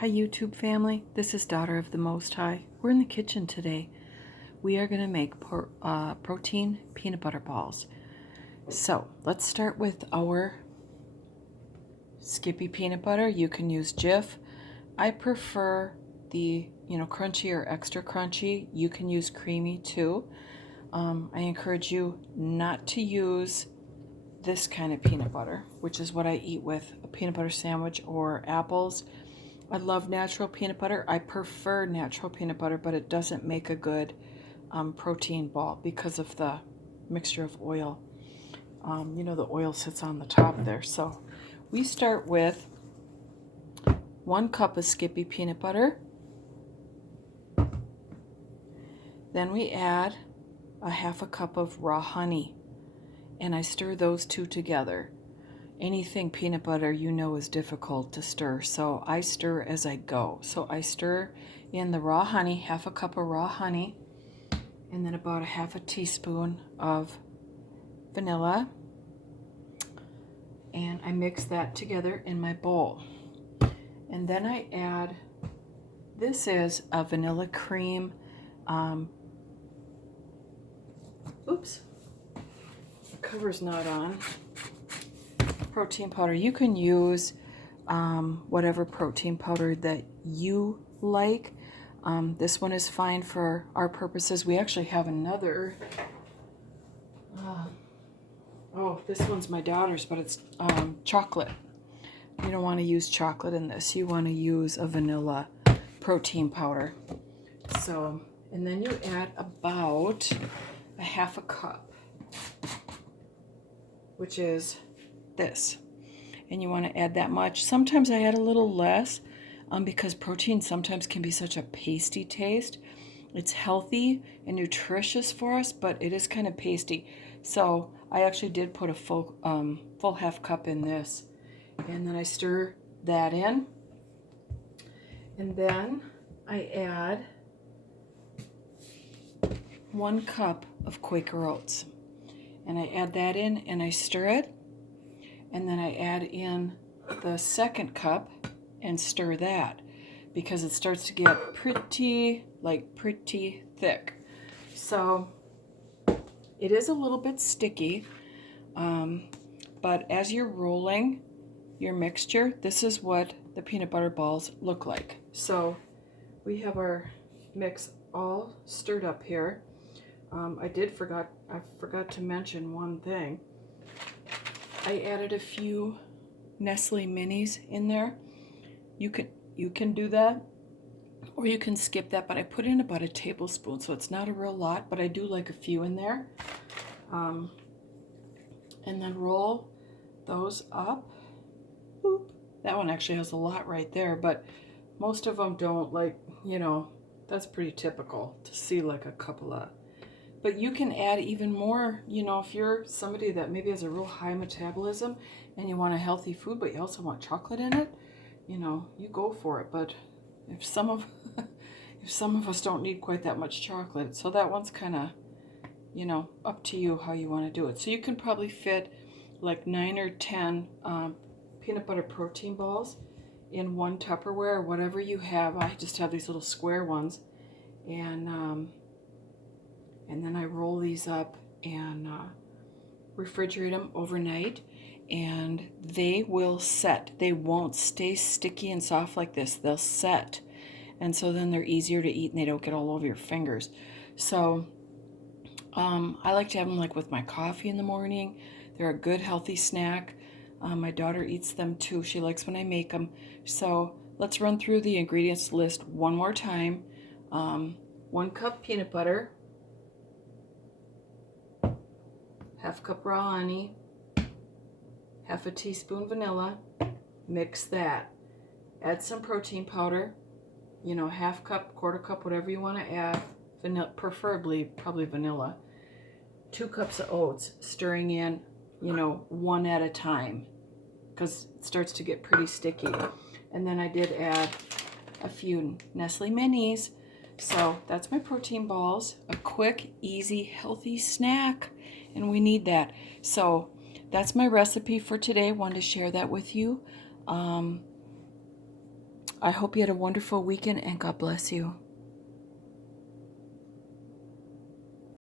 Hi YouTube family, this is Daughter of the Most High. We're in the kitchen today. We are going to make protein peanut butter balls. So let's start with our Skippy peanut butter. You can use Jif. I prefer the crunchy or extra crunchy. You can use creamy too. I encourage you not to use this kind of peanut butter, which is what I eat with a peanut butter sandwich or apples. I love natural peanut butter. I prefer natural peanut butter, but it doesn't make a good protein ball because of the mixture of oil. The oil sits on the top there. So we start with 1 cup of Skippy peanut butter. Then we add a 1/2 cup of raw honey, and I stir those two together. Anything peanut butter is difficult to stir, so I stir as I go. So I stir in the raw honey, 1/2 cup of raw honey, and then about 1/2 teaspoon of vanilla, and I mix that together in my bowl. And then I add, this is a vanilla cream, oops, the cover's not on, protein powder. You can use whatever protein powder that you like. This one is fine for our purposes. We actually have another. This one's my daughter's, but it's chocolate. You don't want to use chocolate in this. You want to use a vanilla protein powder. So, and then you add about a 1/2 cup, which is this. And you want to add that much. Sometimes I add a little less because protein sometimes can be such a pasty taste. It's healthy and nutritious for us, but it is kind of pasty. So I actually did put a full 1/2 cup in this. And then I stir that in. And then I add 1 cup of Quaker Oats. And I add that in and I stir it. And then I add in the 2nd cup and stir that because it starts to get pretty thick. So it is a little bit sticky, but as you're rolling your mixture, this is what the peanut butter balls look like. So we have our mix all stirred up here. I forgot to mention one thing. I added a few Nestle Minis in there. You can do that, or you can skip that, but I put in about a tablespoon, so it's not a real lot, but I do like a few in there. And then roll those up. Boop. That one actually has a lot right there, but most of them don't, that's pretty typical to see like a couple of. But you can add even more, if you're somebody that maybe has a real high metabolism and you want a healthy food, but you also want chocolate in it, you go for it. But if some of us don't need quite that much chocolate, so that one's kind of, up to you how you want to do it. So you can probably fit like 9 or 10 peanut butter protein balls in one Tupperware or whatever you have. I just have these little square ones, and then I roll these up and refrigerate them overnight, and they will set. They won't stay sticky and soft like this. They'll set, and so then they're easier to eat and they don't get all over your fingers. So I like to have them like with my coffee in the morning. They're a good healthy snack. My daughter eats them too. She likes when I make them. So let's run through the ingredients list one more time. 1 cup peanut butter, 1/2 cup raw honey, 1/2 teaspoon vanilla. Mix that. Add some protein powder, 1/2 cup, 1/4 cup, whatever you want to add. Vanilla, preferably probably vanilla. 2 cups of oats, stirring in, one at a time because it starts to get pretty sticky. And then I did add a few Nestle Minis. So that's my protein balls, a quick, easy, healthy snack, and we need that. So that's my recipe for today. Wanted to share that with you. I hope you had a wonderful weekend and God bless you.